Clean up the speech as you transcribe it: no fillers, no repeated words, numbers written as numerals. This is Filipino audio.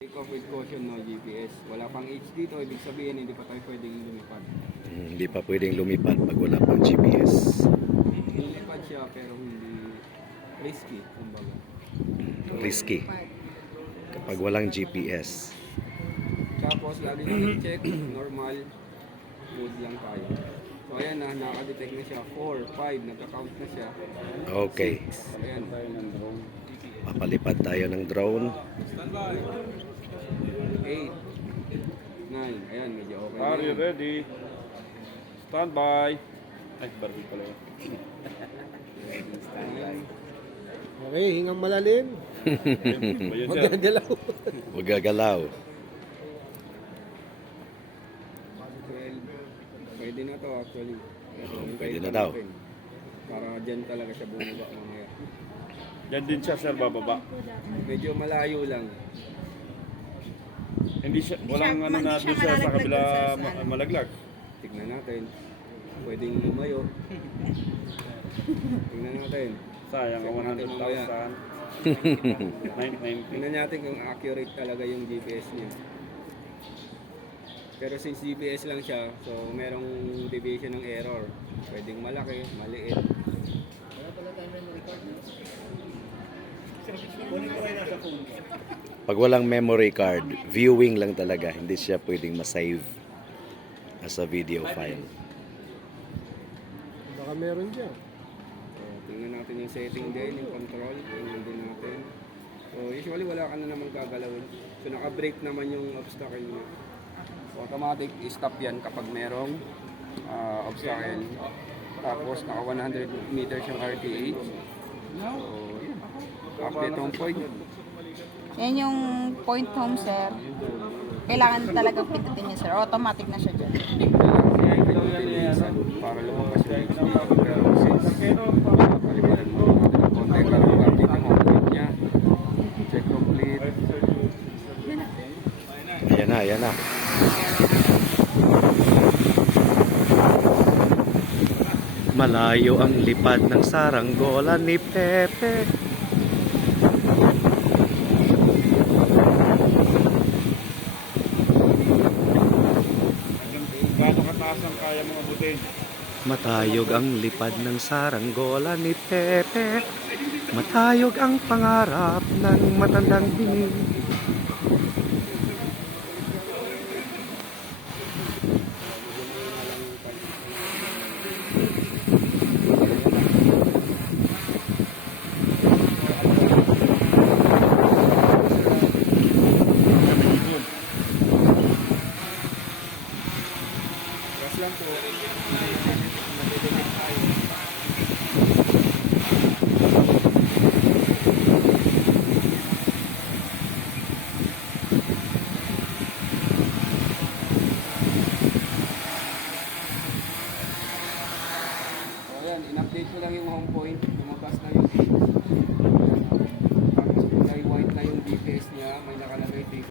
Take off with caution, no GPS. Wala pang H dito, ibig sabihin hindi pa tayo pwedeng lumipad. Hindi pa pwedeng lumipad pag wala pang GPS. Lumipad siya pero hindi risky, kumbaga. Risky kapag walang GPS. Tapos lagi natin check, normal, mode lang tayo. So ayan na, nakadetect na siya. 4, 5, nagka-count na siya. Okay. So ayan tayo ng drone. Papalipad tayo ng drone. 8, 9, ayan, medyo okay na Are you yan. ready? Stand by. Ay, barbie pala yun. Ready, stand by. Okay, hingang malalim. Ba yun, sir? Magagalaw. Huwag gagalaw. 12, pwede na to actually. Pero Pwede hintayin na pa daw. natin. Para dyan talaga siya bumaba mamaya. Yan din siya, sir, bababa. Medyo malayo lang. Hindi siya, walang ano na doon siya sa kabila malaglag. Tignan natin. Pwedeng lumayo. Tignan natin. Sayang ang 100,000. 990. Tignan natin kung accurate talaga yung GPS niya. Pero since GPS lang siya, so merong deviation ng error. Pwedeng malaki, maliit. Pag walang memory card, viewing lang talaga. Hindi siya pwedeng masave as a video file. Baka meron dyan. So, tingnan natin yung setting din, yung control. Tingnan din natin. So, usually wala ka na naman gagalawin. So, naka-break naman yung obstacle niya. So, automatic stop yan kapag merong obstacle. Tapos, naka 100 meters yung RTH. So, yun. Update home point. Yan yung point home, sir. Kailangan talagang pindutin niya, sir. Automatic na siya dyan. Para lumabas yung next video. Pero since paliparan mo natin ang konti, para update yung home point niya. Check complete. Ayan na, ayan na. Malayo ang lipad ng saranggola ni Pepe. Gaano kataas ang kaya mga abutin? Matayog ang lipad ng saranggola ni Pepe. Matayog ang pangarap ng matandang bini. Gas lang po. So ayan, in-update ko lang yung home point. Lumabas na yung tapos kulay white na yung GPS niya. May nakalagay